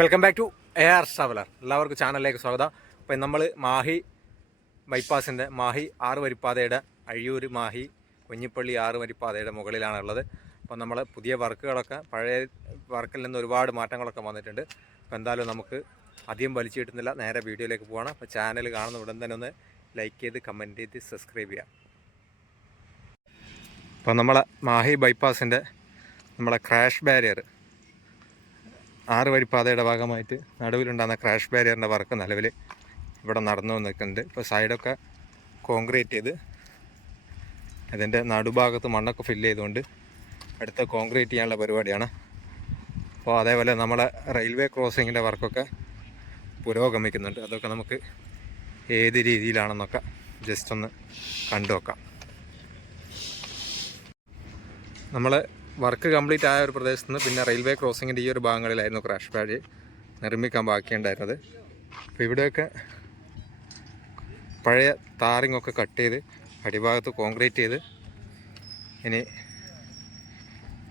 Welcome back to A R traveller എല്ലാവർക്കും ചാനലിലേക്ക് സ്വാഗതം. അപ്പം നമ്മൾ മാഹി ബൈപ്പാസിന്റെ മാഹി ആറ് വരിപ്പാതയുടെ അഴിയൂർ മാഹി കുഞ്ഞിപ്പള്ളി ആറ് വരിപ്പാതയുടെ മുകളിലാണുള്ളത്. അപ്പം നമ്മൾ പുതിയ വർക്കുകളൊക്കെ പഴയ വർക്കിൽ നിന്ന് ഒരുപാട് മാറ്റങ്ങളൊക്കെ വന്നിട്ടുണ്ട്. അപ്പോൾ എന്തായാലും നമുക്ക് അധികം വലിച്ചു കിട്ടുന്നില്ല. നേരെ വീഡിയോയിലേക്ക് പോകണം അപ്പോൾ ചാനൽ കാണുന്ന ഉടൻ തന്നെ ഒന്ന് ലൈക്ക് ചെയ്ത് കമന്റ് ചെയ്ത് സബ്സ്ക്രൈബ് ചെയ്യാം അപ്പോൾ നമ്മളെ മാഹി ബൈപ്പാസിന്റെ നമ്മളെ ക്രാഷ് ബാരിയർ ആറ് വരിപ്പാതയുടെ ഭാഗമായിട്ട് നടുവിലുണ്ടാകുന്ന ക്രാഷ് ബാരിയറിന്റെ വർക്ക് നിലവിൽ ഇവിടെ നടന്നു നിൽക്കുന്നുണ്ട്. ഇപ്പോൾ സൈഡൊക്കെ കോൺക്രീറ്റ് ചെയ്ത് അതിന്റെ നടുഭാഗത്ത് മണ്ണൊക്കെ ഫില്ല് ചെയ്തുകൊണ്ട് അടുത്ത കോൺക്രീറ്റ് ചെയ്യാനുള്ള പരിപാടിയാണ്. അപ്പോൾ അതേപോലെ നമ്മളെ റെയിൽവേ ക്രോസിങ്ങിന്റെ വർക്കൊക്കെ പുരോഗമിക്കുന്നുണ്ട്. അതൊക്കെ നമുക്ക് ഏത് രീതിയിലാണെന്നൊക്കെ ജസ്റ്റ് ഒന്ന് കണ്ടു നമ്മൾ വർക്ക് കംപ്ലീറ്റ് ആയ ഒരു പ്രദേശത്ത് നിന്ന് പിന്നെ റെയിൽവേ ക്രോസിങ്ങിന്റെ ഈ ഒരു ഭാഗങ്ങളിലായിരുന്നു ക്രാഷ് പാഡ് നിർമ്മിക്കാൻ ബാക്കിയുണ്ടായിരുന്നത്. അപ്പോൾ ഇവിടെയൊക്കെ പഴയ താറിങ്ങൊക്കെ കട്ട് ചെയ്ത് അടിഭാഗത്ത് കോൺക്രീറ്റ് ചെയ്ത് ഇനി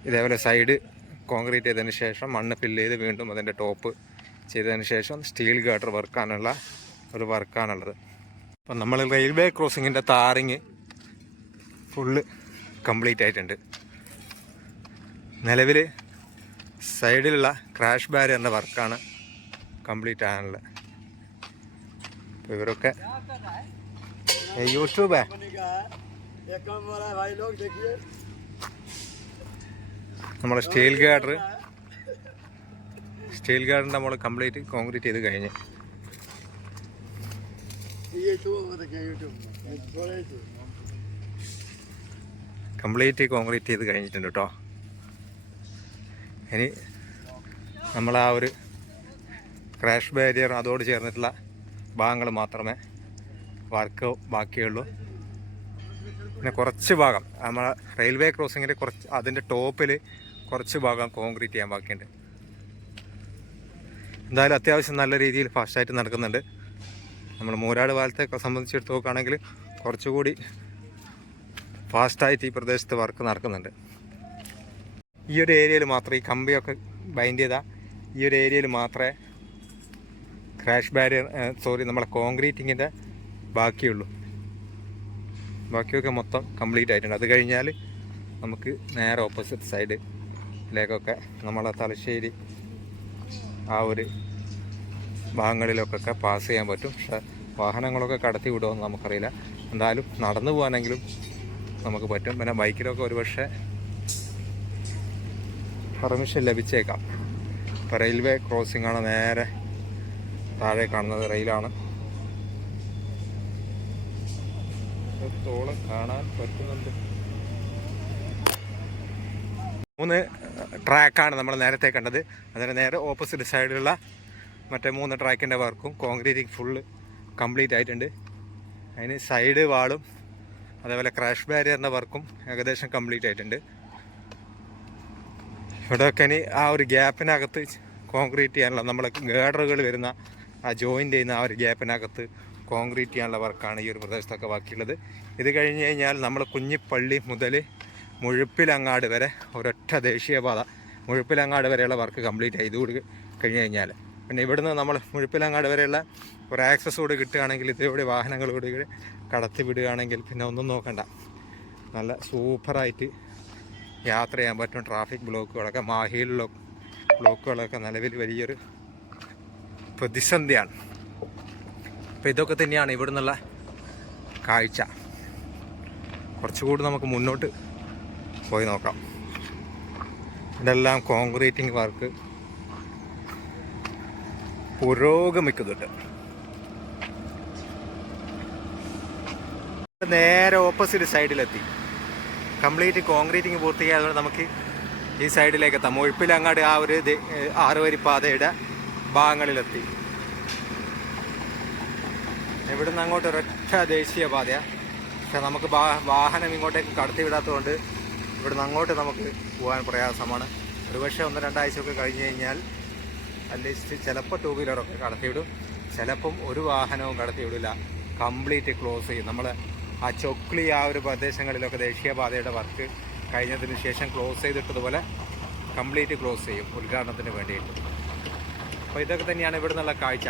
ഇതേപോലെ സൈഡ് കോൺക്രീറ്റ് ചെയ്തതിന് ശേഷം മണ്ണ് ഫില്ല് ചെയ്ത് വീണ്ടും അതിന്റെ ടോപ്പ് ചെയ്തതിന് ശേഷം സ്റ്റീൽ ഗാർഡർ വർക്കാനുള്ള ഒരു വർക്കാണുള്ളത് അപ്പം നമ്മൾ റെയിൽവേ ക്രോസിങ്ങിന്റെ താറിങ് ഫുള്ള് കംപ്ലീറ്റ് ആയിട്ടുണ്ട്. നിലവിൽ സൈഡിലുള്ള ക്രാഷ് എന്ന വർക്കാണ് കംപ്ലീറ്റ് ആകാനുള്ളത്. അപ്പോൾ ഇവരൊക്കെ യൂട്യൂബേ നമ്മൾ സ്റ്റീൽ ഗാർഡർ സ്റ്റീൽ ഗാർഡർ നമ്മൾ കംപ്ലീറ്റ് കോൺക്രീറ്റ് ചെയ്ത് കഴിഞ്ഞ്. കംപ്ലീറ്റ് കോൺക്രീറ്റ് ചെയ്ത് കഴിഞ്ഞിട്ടുണ്ട് കേട്ടോ ഇനി നമ്മൾ ആ ഒരു ക്രാഷ് ബാരിയർ അതോട് ചേർന്നിട്ടുള്ള ഭാഗങ്ങൾ മാത്രമേ വർക്ക് ബാക്കിയുള്ളൂ. പിന്നെ കുറച്ച് ഭാഗം നമ്മൾ റെയിൽവേ ക്രോസിങ്ങിന്റെ കുറച്ച് അതിന്റെ ടോപ്പിൽ കുറച്ച് ഭാഗം കോൺക്രീറ്റ് ചെയ്യാൻ ബാക്കിയുണ്ട്. എന്തായാലും അത്യാവശ്യം നല്ല രീതിയിൽ ഫാസ്റ്റായിട്ട് നടക്കുന്നുണ്ട്. നമ്മൾ മൂരാട് പാലത്തെ സംബന്ധിച്ചെടുത്ത് നോക്കുകയാണെങ്കിൽ കുറച്ചുകൂടി ഫാസ്റ്റായിട്ട് ഈ പ്രദേശത്ത് വർക്ക് നടക്കുന്നുണ്ട്. ഈ ഒരു ഏരിയയിൽ മാത്രം ഈ കമ്പിയൊക്കെ ബൈൻഡ് ചെയ്ത ഈ ഒരു ഏരിയയിൽ മാത്രമേ ക്രാഷ് ബാരിയർ സോറി നമ്മളെ കോൺക്രീറ്റിങ്ങിന്റെ ബാക്കിയുള്ളൂ. ബാക്കിയൊക്കെ മൊത്തം കംപ്ലീറ്റ് ആയിട്ടുണ്ട്. അത് കഴിഞ്ഞാൽ നമുക്ക് നേരെ ഓപ്പോസിറ്റ് സൈഡിലേക്കൊക്കെ നമ്മളെ തലശ്ശേരി ആ ഒരു ഭാഗങ്ങളിലൊക്കെ പാസ് ചെയ്യാൻ പറ്റും. പക്ഷേ വാഹനങ്ങളൊക്കെ കടത്തി വിടുമെന്ന് നമുക്കറിയില്ല. എന്തായാലും നടന്നു പോകാനെങ്കിലും നമുക്ക് പറ്റും. പിന്നെ ബൈക്കിലൊക്കെ ഒരുപക്ഷെ പെർമിഷൻ ലഭിച്ചേക്കാം. ഇപ്പോൾ റെയിൽവേ ക്രോസിംഗ് ആണ് നേരെ താഴെ കാണുന്നത് റെയിലാണ്. എത്രത്തോളം കാണാൻ പറ്റുന്നുണ്ട്. മൂന്ന് ട്രാക്കാണ് നമ്മൾ നേരത്തെ കണ്ടത്. അതിന് നേരെ ഓപ്പോസിറ്റ് സൈഡിലുള്ള മറ്റേ മൂന്ന് ട്രാക്കിന്റെ വർക്കും കോൺക്രീറ്റിംഗ് ഫുള്ള് കംപ്ലീറ്റ് ആയിട്ടുണ്ട്. അതിന് സൈഡ് വാളും അതേപോലെ ക്രാഷ് ബാരിയറിന്റെ വർക്കും ഏകദേശം കംപ്ലീറ്റ് ആയിട്ടുണ്ട്. ഇവിടെയൊക്കെ ഇനി ആ ഒരു ഗ്യാപ്പിനകത്ത് കോൺക്രീറ്റ് ചെയ്യാനുള്ള നമ്മളെ ഗേഡറുകൾ വരുന്ന ആ ജോയിന്റ് ചെയ്യുന്ന ആ ഒരു ഗ്യാപ്പിനകത്ത് കോൺക്രീറ്റ് ചെയ്യാനുള്ള വർക്കാണ് ഈ ഒരു പ്രദേശത്തൊക്കെ ബാക്കിയുള്ളത്. ഇത് കഴിഞ്ഞ് കഴിഞ്ഞാൽ നമ്മൾ കുഞ്ഞിപ്പള്ളി മുതൽ മുഴുപ്പിലങ്ങാട് വരെ ഒരൊറ്റ ദേശീയപാത മുഴുപ്പിലങ്ങാട് വരെയുള്ള വർക്ക് കംപ്ലീറ്റ് ചെയ്ത് കഴിഞ്ഞ് കഴിഞ്ഞാൽ. പിന്നെ ഇവിടുന്ന് നമ്മൾ മുഴുപ്പിലങ്ങാട് വരെയുള്ള ഒരു ആക്സസ് കൂടി കിട്ടുകയാണെങ്കിൽ ഇതിലൂടെ കൂടി കടത്തി വിടുകയാണെങ്കിൽ പിന്നെ ഒന്നും നോക്കണ്ട. നല്ല സൂപ്പറായിട്ട് യാത്ര ചെയ്യാൻ പറ്റും. ട്രാഫിക് ബ്ലോക്കുകളൊക്കെ മാഹിയിലുള്ള ബ്ലോക്കുകളൊക്കെ നിലവിൽ വലിയൊരു പ്രതിസന്ധിയാണ്. അപ്പോൾ ഇതൊക്കെ തന്നെയാണ് ഇവിടെ നിന്നുള്ള കാഴ്ച. കുറച്ചുകൂടി നമുക്ക് മുന്നോട്ട് പോയി നോക്കാം. ഇതെല്ലാം കോൺക്രീറ്റിംഗ് വർക്ക് പുരോഗമിക്കുന്നുണ്ട്. നേരെ ഓപ്പോസിറ്റ് സൈഡിലെത്തി. കംപ്ലീറ്റ് കോൺക്രീറ്റിങ് പൂർത്തിയായതുകൊണ്ട് നമുക്ക് ഈ സൈഡിലേക്ക് എത്താം മുഴുപ്പിലങ്ങാട് ആ ഒരു ആറുവരി പാതയുടെ ഭാഗങ്ങളിലെത്തി. ഇവിടുന്ന് അങ്ങോട്ട് ഒരൊറ്റ ദേശീയ പാതയാണ് പക്ഷെ നമുക്ക് വാഹനം ഇങ്ങോട്ടേക്ക് കടത്തി വിടാത്തതുകൊണ്ട് ഇവിടുന്ന് അങ്ങോട്ട് നമുക്ക് പോകാൻ പ്രയാസമാണ്. ഒരുപക്ഷെ ഒന്ന് രണ്ടാഴ്ചയൊക്കെ കഴിഞ്ഞ് കഴിഞ്ഞാൽ അറ്റ്ലീസ്റ്റ് ചിലപ്പോൾ ടൂ വീലറൊക്കെ കടത്തിവിടും ചിലപ്പം ഒരു വാഹനവും കടത്തിവിടില്ല കംപ്ലീറ്റ് ക്ലോസ് ചെയ്യും. നമ്മൾ ആ ചൊക്ലി ആ ഒരു പ്രദേശങ്ങളിലൊക്കെ ദേശീയപാതയുടെ വർക്ക് കഴിഞ്ഞതിന് ശേഷം ക്ലോസ് ചെയ്തിട്ടതുപോലെ കംപ്ലീറ്റ് ക്ലോസ് ചെയ്യും ഉദ്ഘാടനത്തിന് വേണ്ടിയിട്ട്. അപ്പോൾ ഇതൊക്കെ തന്നെയാണ് ഇവിടെ നിന്നുള്ള കാഴ്ച.